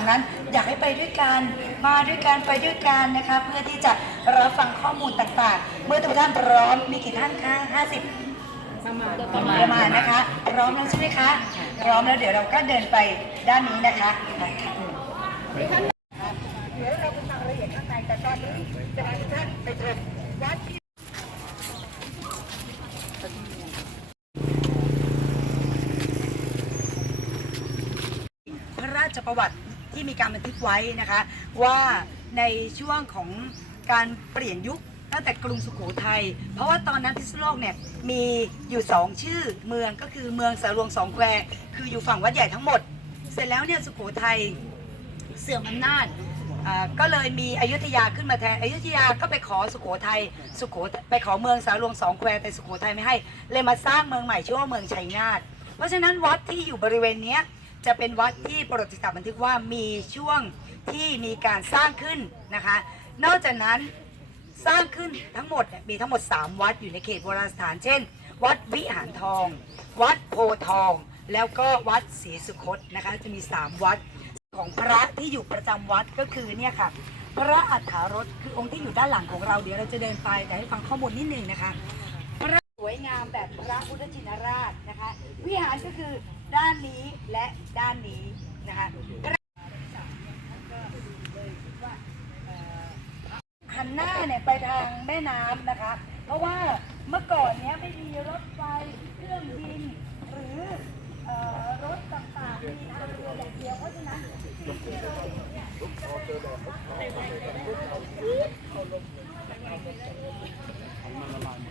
างนั้น อยากให้ไปด้วยกัน มาด้วยกันไปด้วยกันนะคะ เพื่อที่จะรับฟังข้อมูลต่างๆ เมื่อทุกท่านพร้อมมีกี่ท่านคะ50ประมาณประมาณนะคะ พร้อมแล้วใช่ไหมคะ พร้อมแล้วเดี๋ยวเราก็เดินไปด้านนี้นะคะไปค่ะเดี๋ยวเราไปฟังรายละเอียดข้างในแต่ตอนนี้จะพาทุกท่านไปชมวัดที่พระราชประวัติ ที่มีการบันทึกไว้นะคะ ว่าในช่วงของการเปลี่ยนยุคตั้งแต่กรุงสุโขทัย เพราะว่าตอนนั้นพิษณุโลกเนี่ยมีอยู่สองชื่อเมืองก็คือเมืองสารวงสองแควคืออยู่ฝั่งวัดใหญ่ทั้งหมด เสร็จแล้วเนี่ยสุโขทัยเสื่อมอำนาจก็เลยมีอยุธยาขึ้นมาแทนอยุธยาก็ไปขอสุโขทัยสุโขไปขอเมืองสารวงสองแควแต่สุโขทัยไม่ให้ เลยมาสร้างเมืองใหม่ชื่อว่าเมืองชัยนาทเพราะฉะนั้นวัดที่อยู่บริเวณเนี้ย จะเป็นวัดที่ประวัติศาสตร์บันทึกว่ามีช่วงที่มีการสร้างขึ้นนะคะ นอกจากนั้นสร้างขึ้นทั้งหมดเนี่ยมีทั้งหมด 3 วัดอยู่ในเขตโบราณสถาน เช่น วัดวิหารทอง วัดโพทอง แล้วก็วัดศรีสุคตนะคะจะมี 3 วัดของพระที่อยู่ประจำวัดก็คือเนี่ยค่ะ พระอัฏฐารถคือองค์ที่อยู่ด้านหลังของเราเดี๋ยวเราจะเดินไปแต่ให้ฟังข้อมูลนิดนึงนะคะ วยงามแบบพระพุทธชินราชนะคะ วิหารก็คือด้านนี้และด้านนี้นะคะหันหน้าเนี่ยไปทางแม่น้ำนะคะ เพราะว่าเมื่อก่อนเนี้ยไม่มีรถไฟเครื่องบินหรืออรถต่างๆมีทางเรืออย่างเดียวเพราะฉะนั้นสิ่งที่เราเห็นเนี่ยจะเป็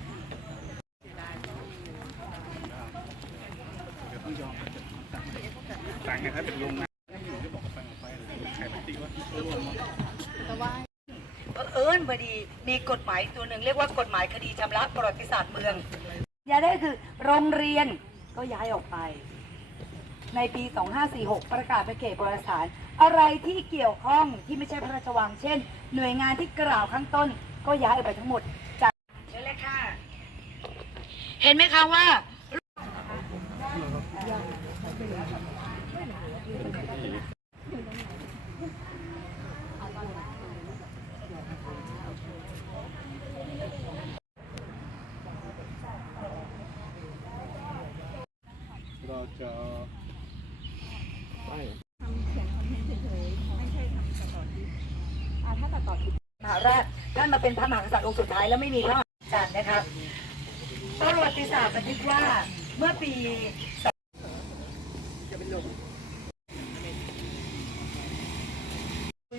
น ต่างกันครับเป็นโรงงานอยู่ที่บอกไปออกไปใครไปติ๊กว่าร่วมเอิญพอดีมีกฎหมายตัวหนึ่งเรียกว่ากฎหมายคดีชำระประวัติศาสตร์เมืองย้ายได้คือโรงเรียนก็ย้ายออกไป ในปี 2546 ประกาศเป็นเขตโบราณสถานอะไรที่เกี่ยวข้องที่ไม่ใช่พระราชวัง เช่น หน่วยงานที่กล่าวข้างต้น ก็ย้ายออกไปทั้งหมดจากเชิญเลยค่ะ เห็นไหมคะว่า เราจะมหาราชท่านมาเป็นพระมหากษัตริย์องค์สุดท้ายแล้วไม่มีพระมหากษัตริย์นะครับประวัติศาสตร์บันทึกว่าเมื่อปีจะเป็นลม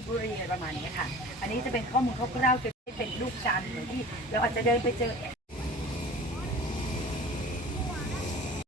บุรีอะไรประมาณนี้ค่ะ อันนี้จะเป็นข้อมูลคร่าวๆจะเป็นรูปจานเหมือนที่เราอาจจะเดินไปเจอ